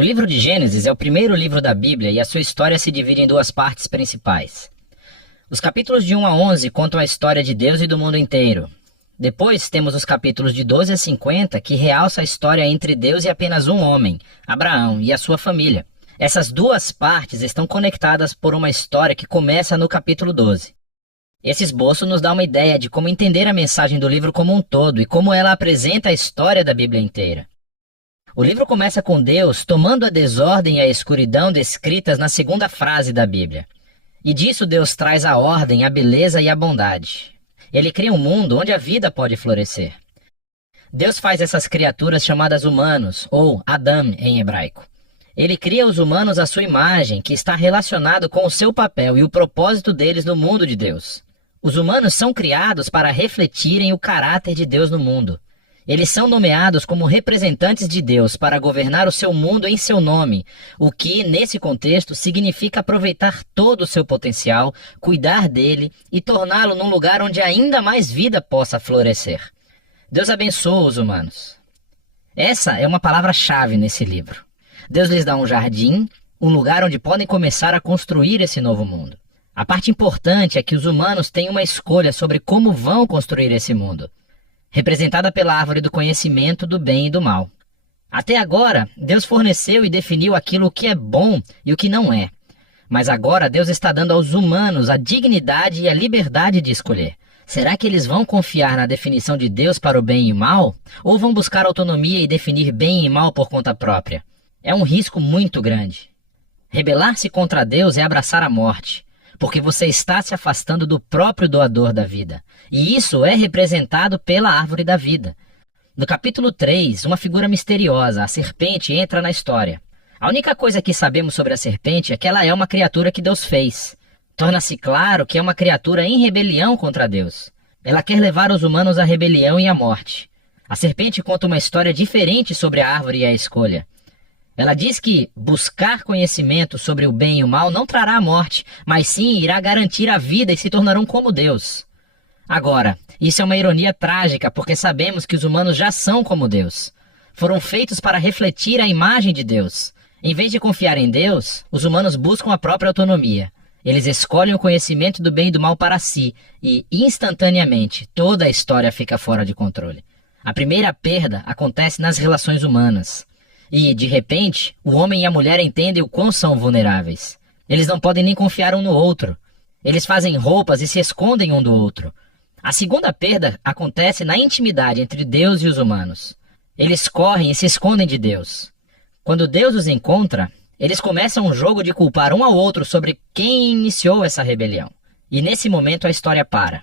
O livro de Gênesis é o primeiro livro da Bíblia e a sua história se divide em duas partes principais. Os capítulos de 1 a 11 contam a história de Deus e do mundo inteiro. Depois temos os capítulos de 12 a 50 que realça a história entre Deus e apenas um homem, Abraão, e a sua família. Essas duas partes estão conectadas por uma história que começa no capítulo 12. Esse esboço nos dá uma ideia de como entender a mensagem do livro como um todo e como ela apresenta a história da Bíblia inteira. O livro começa com Deus tomando a desordem e a escuridão descritas na segunda frase da Bíblia. E disso Deus traz a ordem, a beleza e a bondade. Ele cria um mundo onde a vida pode florescer. Deus faz essas criaturas chamadas humanos, ou Adam em hebraico. Ele cria os humanos à sua imagem, que está relacionado com o seu papel e o propósito deles no mundo de Deus. Os humanos são criados para refletirem o caráter de Deus no mundo. Eles são nomeados como representantes de Deus para governar o seu mundo em seu nome, o que, nesse contexto, significa aproveitar todo o seu potencial, cuidar dele e torná-lo num lugar onde ainda mais vida possa florescer. Deus abençoa os humanos. Essa é uma palavra-chave nesse livro. Deus lhes dá um jardim, um lugar onde podem começar a construir esse novo mundo. A parte importante é que os humanos têm uma escolha sobre como vão construir esse mundo, representada pela árvore do conhecimento do bem e do mal. Até agora, Deus forneceu e definiu aquilo que é bom e o que não é. Mas agora Deus está dando aos humanos a dignidade e a liberdade de escolher. Será que eles vão confiar na definição de Deus para o bem e o mal? Ou vão buscar autonomia e definir bem e mal por conta própria? É um risco muito grande. Rebelar-se contra Deus é abraçar a morte, porque você está se afastando do próprio doador da vida. E isso é representado pela árvore da vida. No capítulo 3, uma figura misteriosa, a serpente, entra na história. A única coisa que sabemos sobre a serpente é que ela é uma criatura que Deus fez. Torna-se claro que é uma criatura em rebelião contra Deus. Ela quer levar os humanos à rebelião e à morte. A serpente conta uma história diferente sobre a árvore e a escolha. Ela diz que buscar conhecimento sobre o bem e o mal não trará a morte, mas sim irá garantir a vida e se tornarão como Deus. Agora, isso é uma ironia trágica, porque sabemos que os humanos já são como Deus. Foram feitos para refletir a imagem de Deus. Em vez de confiar em Deus, os humanos buscam a própria autonomia. Eles escolhem o conhecimento do bem e do mal para si, e, instantaneamente, toda a história fica fora de controle. A primeira perda acontece nas relações humanas. E, de repente, o homem e a mulher entendem o quão são vulneráveis. Eles não podem nem confiar um no outro. Eles fazem roupas e se escondem um do outro. A segunda perda acontece na intimidade entre Deus e os humanos. Eles correm e se escondem de Deus. Quando Deus os encontra, eles começam um jogo de culpar um ao outro sobre quem iniciou essa rebelião. E nesse momento a história para.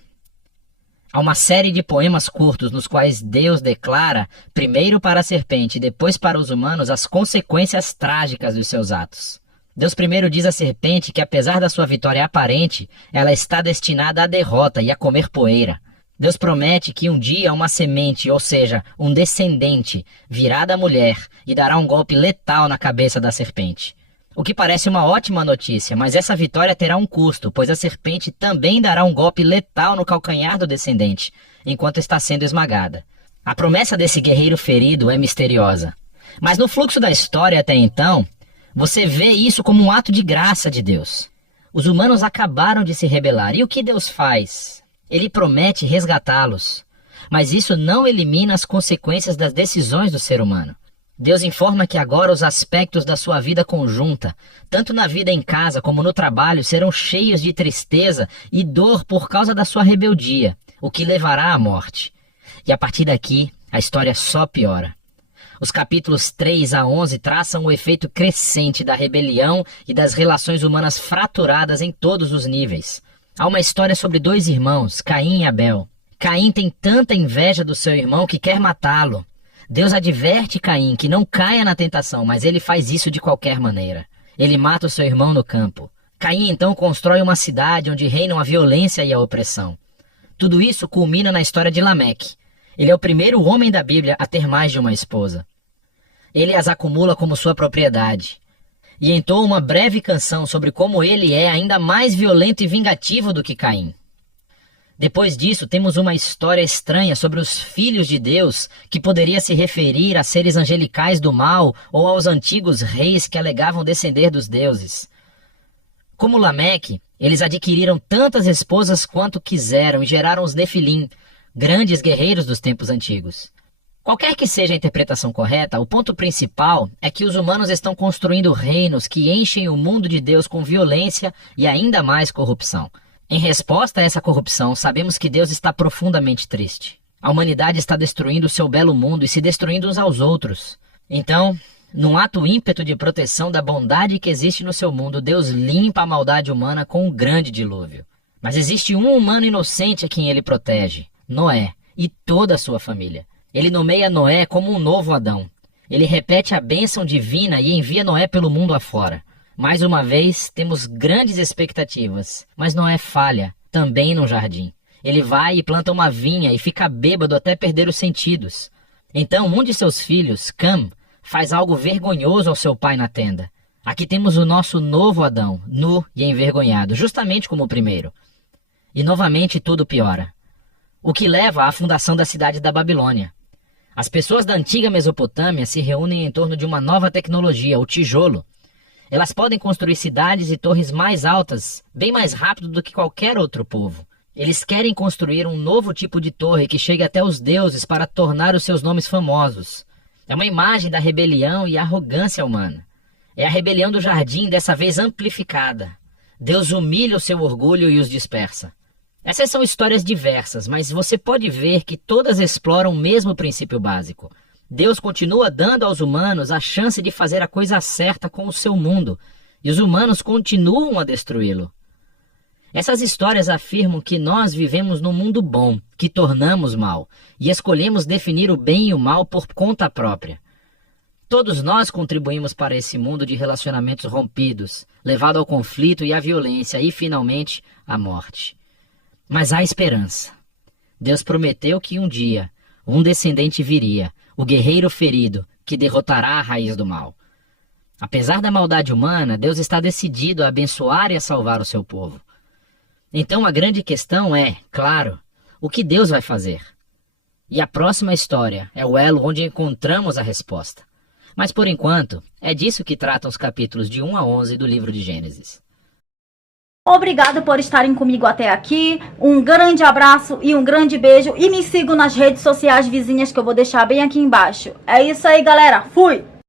Há uma série de poemas curtos nos quais Deus declara, primeiro para a serpente e depois para os humanos, as consequências trágicas dos seus atos. Deus primeiro diz à serpente que, apesar da sua vitória aparente, ela está destinada à derrota e a comer poeira. Deus promete que um dia uma semente, ou seja, um descendente, virá da mulher e dará um golpe letal na cabeça da serpente. O que parece uma ótima notícia, mas essa vitória terá um custo, pois a serpente também dará um golpe letal no calcanhar do descendente, enquanto está sendo esmagada. A promessa desse guerreiro ferido é misteriosa. Mas no fluxo da história até então, você vê isso como um ato de graça de Deus. Os humanos acabaram de se rebelar, e o que Deus faz? Ele promete resgatá-los, mas isso não elimina as consequências das decisões do ser humano. Deus informa que agora os aspectos da sua vida conjunta, tanto na vida em casa como no trabalho, serão cheios de tristeza e dor por causa da sua rebeldia, o que levará à morte. E a partir daqui, a história só piora. Os capítulos 3 a 11 traçam o efeito crescente da rebelião e das relações humanas fraturadas em todos os níveis. Há uma história sobre dois irmãos, Caim e Abel. Caim tem tanta inveja do seu irmão que quer matá-lo. Deus adverte Caim que não caia na tentação, mas ele faz isso de qualquer maneira. Ele mata o seu irmão no campo. Caim então constrói uma cidade onde reinam a violência e a opressão. Tudo isso culmina na história de Lameque. Ele é o primeiro homem da Bíblia a ter mais de uma esposa. Ele as acumula como sua propriedade. E entoa uma breve canção sobre como ele é ainda mais violento e vingativo do que Caim. Depois disso, temos uma história estranha sobre os filhos de Deus, que poderia se referir a seres angelicais do mal ou aos antigos reis que alegavam descender dos deuses. Como Lameque, eles adquiriram tantas esposas quanto quiseram e geraram os Nefilim, grandes guerreiros dos tempos antigos. Qualquer que seja a interpretação correta, o ponto principal é que os humanos estão construindo reinos que enchem o mundo de Deus com violência e ainda mais corrupção. Em resposta a essa corrupção, sabemos que Deus está profundamente triste. A humanidade está destruindo o seu belo mundo e se destruindo uns aos outros. Então, num ato ímpeto de proteção da bondade que existe no seu mundo, Deus limpa a maldade humana com um grande dilúvio. Mas existe um humano inocente a quem ele protege, Noé, e toda a sua família. Ele nomeia Noé como um novo Adão. Ele repete a bênção divina e envia Noé pelo mundo afora. Mais uma vez, temos grandes expectativas, mas Noé falha, também no jardim. Ele vai e planta uma vinha e fica bêbado até perder os sentidos. Então, um de seus filhos, Cam, faz algo vergonhoso ao seu pai na tenda. Aqui temos o nosso novo Adão, nu e envergonhado, justamente como o primeiro. E novamente tudo piora. O que leva à fundação da cidade da Babilônia. As pessoas da antiga Mesopotâmia se reúnem em torno de uma nova tecnologia, o tijolo. Elas podem construir cidades e torres mais altas, bem mais rápido do que qualquer outro povo. Eles querem construir um novo tipo de torre que chegue até os deuses para tornar os seus nomes famosos. É uma imagem da rebelião e arrogância humana. É a rebelião do jardim, dessa vez amplificada. Deus humilha o seu orgulho e os dispersa. Essas são histórias diversas, mas você pode ver que todas exploram o mesmo princípio básico. Deus continua dando aos humanos a chance de fazer a coisa certa com o seu mundo, e os humanos continuam a destruí-lo. Essas histórias afirmam que nós vivemos num mundo bom, que tornamos mal, e escolhemos definir o bem e o mal por conta própria. Todos nós contribuímos para esse mundo de relacionamentos rompidos, levado ao conflito e à violência e, finalmente, à morte. Mas há esperança. Deus prometeu que um dia um descendente viria, o guerreiro ferido, que derrotará a raiz do mal. Apesar da maldade humana, Deus está decidido a abençoar e a salvar o seu povo. Então a grande questão é, claro, o que Deus vai fazer? E a próxima história é o elo onde encontramos a resposta. Mas por enquanto, é disso que tratam os capítulos de 1 a 11 do livro de Gênesis. Obrigado por estarem comigo até aqui. Um grande abraço e um grande beijo. E me sigam nas redes sociais vizinhas que eu vou deixar bem aqui embaixo. É isso aí, galera. Fui!